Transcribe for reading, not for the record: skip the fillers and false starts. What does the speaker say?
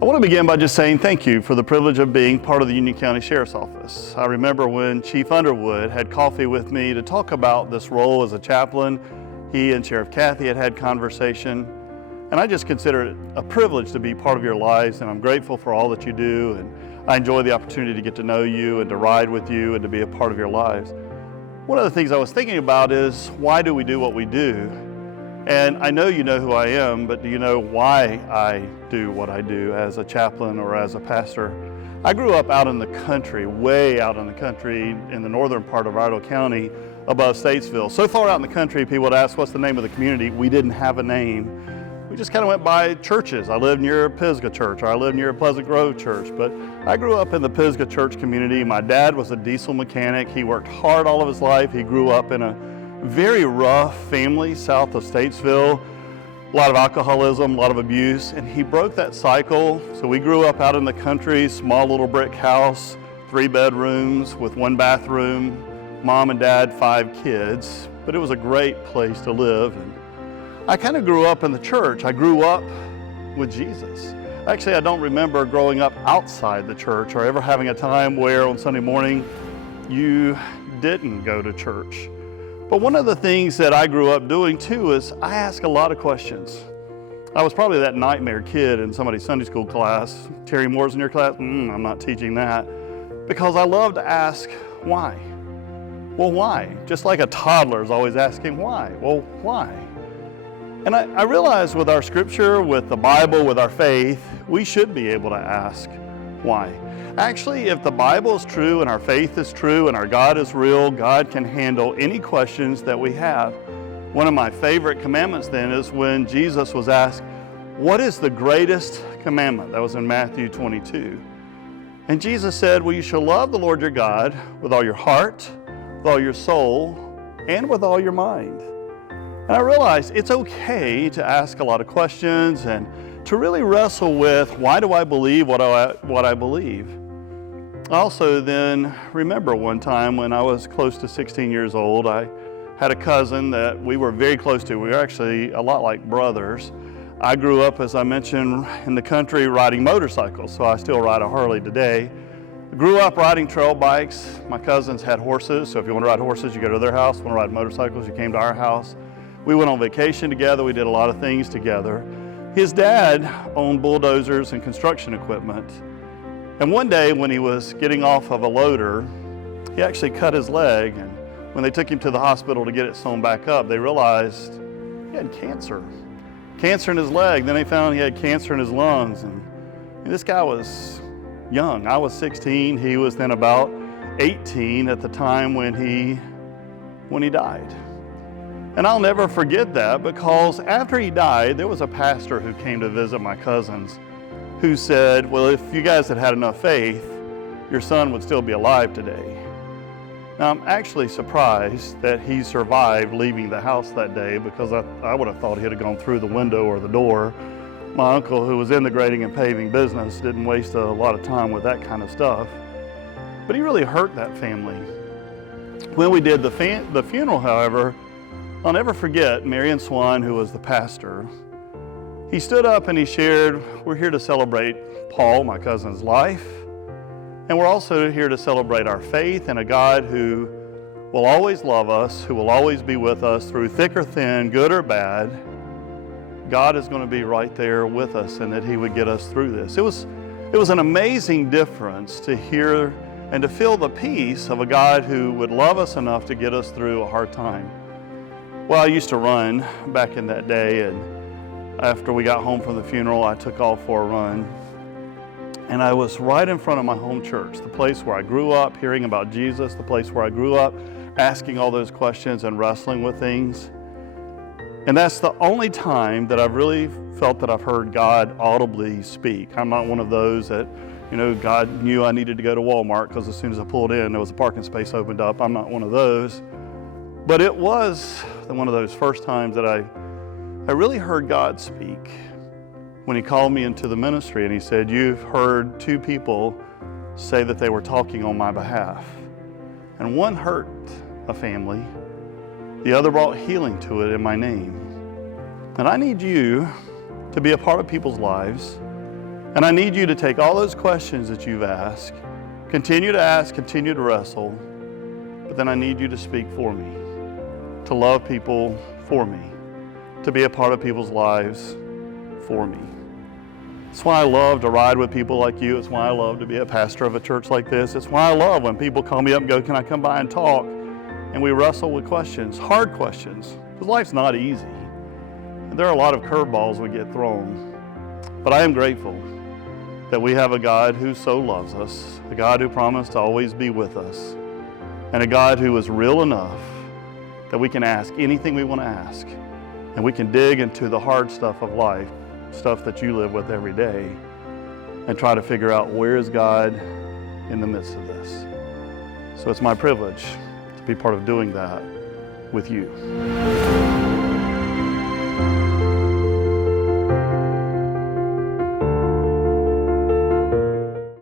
I want to begin by just saying thank you for the privilege of being part of the Union County Sheriff's Office. I remember when Chief Underwood had coffee with me to talk about this role as a chaplain. He and Sheriff Kathy had conversation, and I just consider it a privilege to be part of your lives, and I'm grateful for all that you do, and I enjoy the opportunity to get to know you and to ride with you and to be a part of your lives. One of the things I was thinking about is, why do we do what we do? And I know you know who I am, but do you know why I do what I do as a chaplain or as a pastor? I grew up out in the country, way out in the country, in the northern part of Iredell County, above Statesville. So far out in the country, people would ask, what's the name of the community? We didn't have a name. We just kind of went by churches. I lived near Pisgah Church, or I lived near Pleasant Grove Church, but I grew up in the Pisgah Church community. My dad was a diesel mechanic. He worked hard all of his life. He grew up in a very rough family south of Statesville, a lot of alcoholism, a lot of abuse, and he broke that cycle. So we grew up out in the country, small little brick house, 3 bedrooms with 1 bathroom, mom and dad, 5 kids, but it was a great place to live. And I kind of grew up in the church. I grew up with Jesus. Actually, I don't remember growing up outside the church or ever having a time where on Sunday morning you didn't go to church. But one of the things that I grew up doing too is I ask a lot of questions. I was probably that nightmare kid in somebody's Sunday school class. Terry Moore's in your class? I'm not teaching that. Because I love to ask why. Well, why? Just like a toddler is always asking why. Well, why? And I realize with our scripture, with the Bible, with our faith, we should be able to ask why. Actually, if the Bible is true and our faith is true and our God is real, God can handle any questions that we have. One of my favorite commandments then is when Jesus was asked, what is the greatest commandment? That was in Matthew 22. And Jesus said, well, you shall love the Lord your God with all your heart, with all your soul, and with all your mind. And I realized it's okay to ask a lot of questions and to really wrestle with, why do I believe what I believe? I also then remember one time when I was close to 16 years old, I had a cousin that we were very close to. We were actually a lot like brothers. I grew up, as I mentioned, in the country riding motorcycles, so I still ride a Harley today. I grew up riding trail bikes. My cousins had horses, so if you want to ride horses, you go to their house. If you want to ride motorcycles, you came to our house. We went on vacation together. We did a lot of things together. His dad owned bulldozers and construction equipment. And one day when he was getting off of a loader, he actually cut his leg. And when they took him to the hospital to get it sewn back up, they realized he had cancer. Cancer in his leg. Then they found he had cancer in his lungs. And this guy was young. I was 16. He was then about 18 at the time when he died. And I'll never forget that, because after he died, there was a pastor who came to visit my cousins who said, well, if you guys had had enough faith, your son would still be alive today. Now, I'm actually surprised that he survived leaving the house that day, because I would have thought he'd have gone through the window or the door. My uncle, who was in the grading and paving business, didn't waste a lot of time with that kind of stuff. But he really hurt that family. When we did the funeral, however, I'll never forget Marion Swan, who was the pastor. He stood up and he shared, we're here to celebrate Paul, my cousin's life, and we're also here to celebrate our faith in a God who will always love us, who will always be with us through thick or thin, good or bad. God is going to be right there with us, and that he would get us through this. It was an amazing difference to hear and to feel the peace of a God who would love us enough to get us through a hard time. Well, I used to run back in that day, and after we got home from the funeral, I took off for a run. And I was right in front of my home church, the place where I grew up hearing about Jesus, the place where I grew up asking all those questions and wrestling with things. And that's the only time that I've really felt that I've heard God audibly speak. I'm not one of those that, God knew I needed to go to Walmart because as soon as I pulled in, there was a parking space opened up. I'm not one of those. But it was one of those first times that I really heard God speak when he called me into the ministry, and he said, you've heard 2 people say that they were talking on my behalf. And one hurt a family, the other brought healing to it in my name. And I need you to be a part of people's lives And I need you to take all those questions that you've asked, continue to ask, continue to wrestle, but then I need you to speak for me, to love people for me, to be a part of people's lives for me. It's why I love to ride with people like you. It's why I love to be a pastor of a church like this. It's why I love when people call me up and go, can I come by and talk? And we wrestle with questions, hard questions, because life's not easy. And there are a lot of curveballs we get thrown. But I am grateful that we have a God who so loves us, a God who promised to always be with us, and a God who is real enough that we can ask anything we want to ask, and we can dig into the hard stuff of life, stuff that you live with every day, and try to figure out where is God in the midst of this. So it's my privilege to be part of doing that with you.